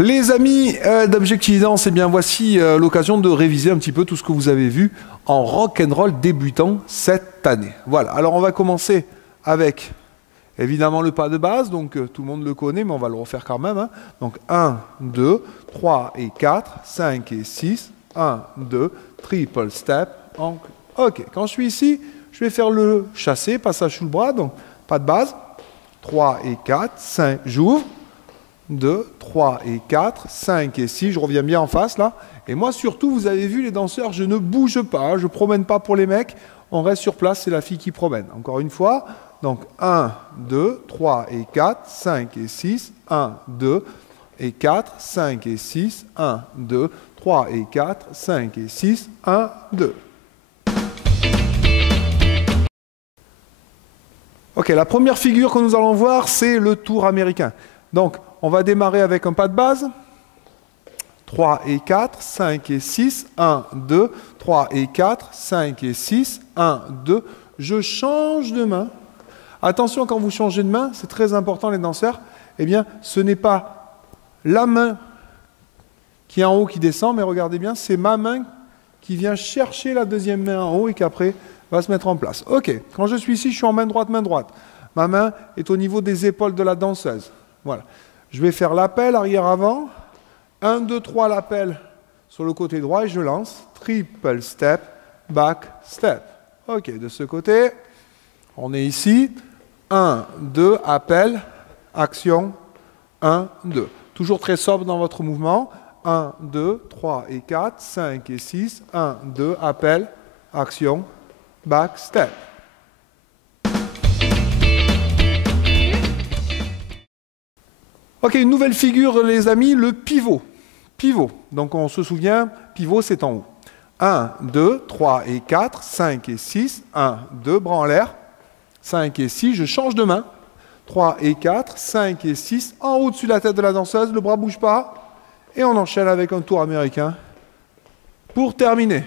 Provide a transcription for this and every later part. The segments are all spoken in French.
Les amis d'Objectif Danse, eh bien voici l'occasion de réviser un petit peu tout ce que vous avez vu en rock'n'roll débutant cette année. Voilà, alors on va commencer avec évidemment le pas de base, donc tout le monde le connaît, mais on va le refaire quand même. Hein. Donc 1, 2, 3 et 4, 5 et 6, 1, 2, triple step. Ok, quand je suis ici, je vais faire le chassé, passage sous le bras, donc pas de base. 3 et 4, 5, j'ouvre. 2, 3 et 4, 5 et 6, je reviens bien en face là. Et moi surtout, vous avez vu les danseurs, je ne bouge pas, je ne promène pas pour les mecs, on reste sur place, c'est la fille qui promène. Encore une fois, donc 1, 2, 3 et 4, 5 et 6, 1, 2 et 4, 5 et 6, 1, 2, 3 et 4, 5 et 6, 1, 2. Ok, la première figure que nous allons voir, c'est le tour américain. Donc, on va démarrer avec un pas de base. 3 et 4, 5 et 6, 1, 2, 3 et 4, 5 et 6, 1, 2. Je change de main. Attention, quand vous changez de main, c'est très important les danseurs, eh bien, ce n'est pas la main qui est en haut qui descend, mais regardez bien, c'est ma main qui vient chercher la deuxième main en haut et qui après va se mettre en place. Ok, quand je suis ici, je suis en main droite, main droite. Ma main est au niveau des épaules de la danseuse. Voilà. Je vais faire l'appel arrière-avant. 1, 2, 3, l'appel sur le côté droit et je lance. Triple step, back step. Ok, de ce côté, on est ici. 1, 2, appel, action. 1, 2. Toujours très sobre dans votre mouvement. 1, 2, 3 et 4, 5 et 6. 1, 2, appel, action, back step. Ok, une nouvelle figure, les amis, le pivot. Pivot. Donc, on se souvient, pivot, c'est en haut. 1, 2, 3 et 4, 5 et 6. 1, 2, bras en l'air. 5 et 6, je change de main. 3 et 4, 5 et 6. En haut, dessus de la tête de la danseuse, le bras ne bouge pas. Et on enchaîne avec un tour américain. Pour terminer,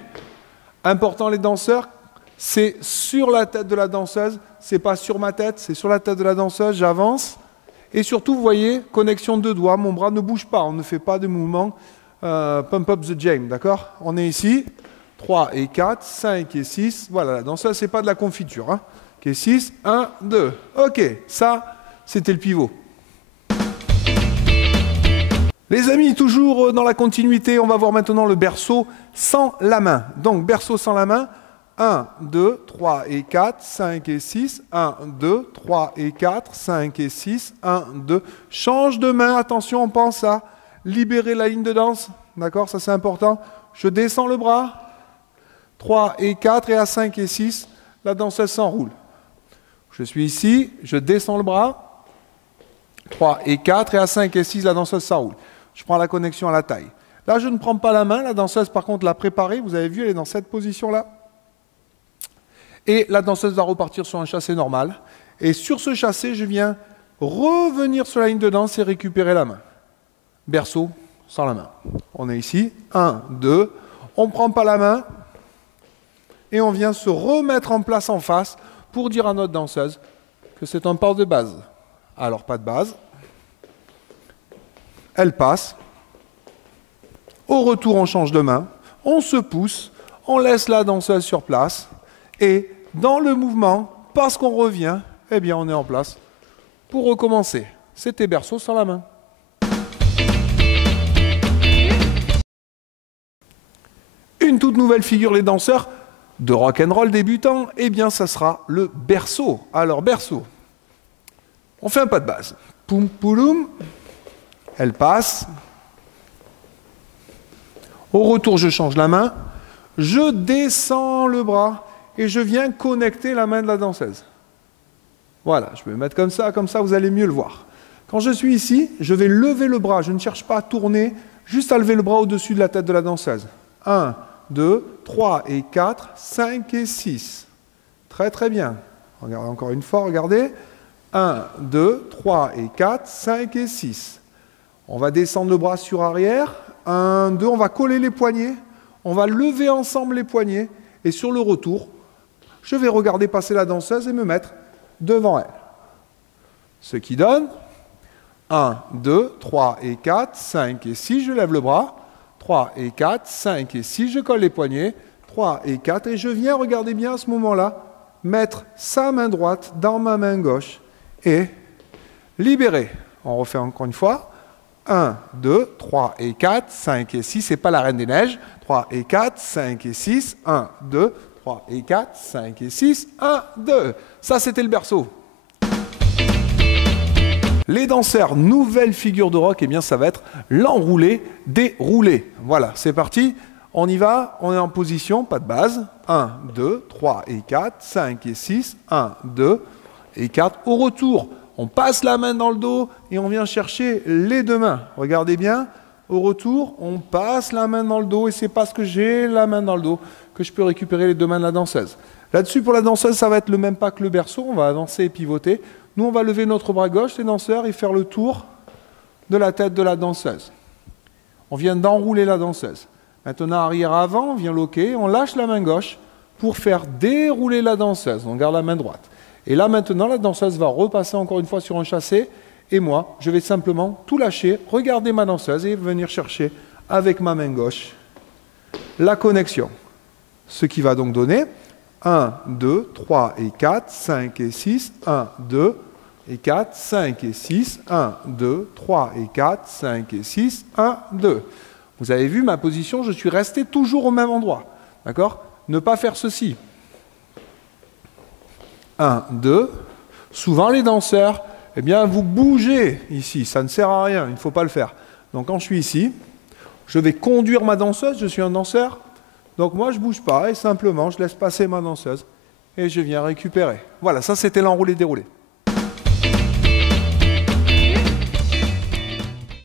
important les danseurs, c'est sur la tête de la danseuse. C'est pas sur ma tête, c'est sur la tête de la danseuse. J'avance. Et surtout, vous voyez, connexion de doigts, mon bras ne bouge pas, on ne fait pas de mouvement pump up the jam, d'accord? On est ici, 3 et 4, 5 et 6, voilà, la danseuse, ce n'est pas de la confiture. Hein. Ok, 6, 1, 2. Ok, ça, c'était le pivot. Les amis, toujours dans la continuité, on va voir maintenant le berceau sans la main. Donc, berceau sans la main. 1, 2, 3 et 4, 5 et 6, 1, 2, 3 et 4, 5 et 6, 1, 2. Change de main, attention, on pense à libérer la ligne de danse. D'accord, ça c'est important. Je descends le bras. 3 et 4 et à 5 et 6, la danseuse s'enroule. Je suis ici, je descends le bras. 3 et 4 et à 5 et 6, la danseuse s'enroule. Je prends la connexion à la taille. Là, je ne prends pas la main. La danseuse, par contre, l'a préparée. Vous avez vu, elle est dans cette position-là. Et la danseuse va repartir sur un chassé normal. Et sur ce chassé, je viens revenir sur la ligne de danse et récupérer la main. Berceau sans la main. On est ici. 1, 2. On ne prend pas la main. Et on vient se remettre en place en face pour dire à notre danseuse que c'est un pas de base. Alors, pas de base. Elle passe. Au retour, on change de main. On se pousse. On laisse la danseuse sur place. Et dans le mouvement, parce qu'on revient, eh bien on est en place pour recommencer. C'était berceau sans la main. Une toute nouvelle figure, les danseurs de rock'n'roll débutants, eh bien ça sera le berceau. Alors berceau, on fait un pas de base. Poum pouloum, elle passe. Au retour, je change la main. Je descends le bras. Et je viens connecter la main de la danseuse. Voilà, je vais me mettre comme ça, vous allez mieux le voir. Quand je suis ici, je vais lever le bras, je ne cherche pas à tourner, juste à lever le bras au-dessus de la tête de la danseuse. 1, 2, 3 et 4, 5 et 6. Très très bien. Regardez encore une fois, regardez. 1, 2, 3 et 4, 5 et 6. On va descendre le bras sur arrière. 1, 2, on va coller les poignets. On va lever ensemble les poignets. Et sur le retour, je vais regarder passer la danseuse et me mettre devant elle. Ce qui donne 1, 2, 3 et 4, 5 et 6, je lève le bras. 3 et 4, 5 et 6, je colle les poignets. 3 et 4, et je viens, regardez bien à ce moment-là, mettre sa main droite dans ma main gauche et libérer. On refait encore une fois. 1, 2, 3 et 4, 5 et 6, c'est pas la Reine des Neiges. 3 et 4, 5 et 6, 1, 2, 3 et 4, 5 et 6, 1, 2. Ça, c'était le berceau. Les danseurs, nouvelle figure de rock, eh bien, ça va être l'enroulé, déroulé. Voilà, c'est parti. On y va, on est en position, pas de base. 1, 2, 3 et 4, 5 et 6, 1, 2 et 4. Au retour, on passe la main dans le dos et on vient chercher les deux mains. Regardez bien, au retour, on passe la main dans le dos et c'est parce que j'ai la main dans le dos que je peux récupérer les deux mains de la danseuse. Là-dessus, pour la danseuse, ça va être le même pas que le berceau. On va avancer et pivoter. Nous, on va lever notre bras gauche, les danseurs, et faire le tour de la tête de la danseuse. On vient d'enrouler la danseuse. Maintenant, arrière-avant, on vient loquer, on lâche la main gauche pour faire dérouler la danseuse. On garde la main droite. Et là, maintenant, la danseuse va repasser encore une fois sur un chassé. Et moi, je vais simplement tout lâcher, regarder ma danseuse et venir chercher avec ma main gauche la connexion. Ce qui va donc donner 1, 2, 3 et 4, 5 et 6, 1, 2 et 4, 5 et 6, 1, 2, 3 et 4, 5 et 6, 1, 2. Vous avez vu ma position, je suis resté toujours au même endroit. D'accord? Ne pas faire ceci. 1, 2. Souvent les danseurs, eh bien vous bougez ici, ça ne sert à rien, il ne faut pas le faire. Donc quand je suis ici, je vais conduire ma danseuse, je suis un danseur. Donc moi je ne bouge pas et simplement je laisse passer ma danseuse et je viens récupérer. Voilà, ça c'était l'enroulé-déroulé.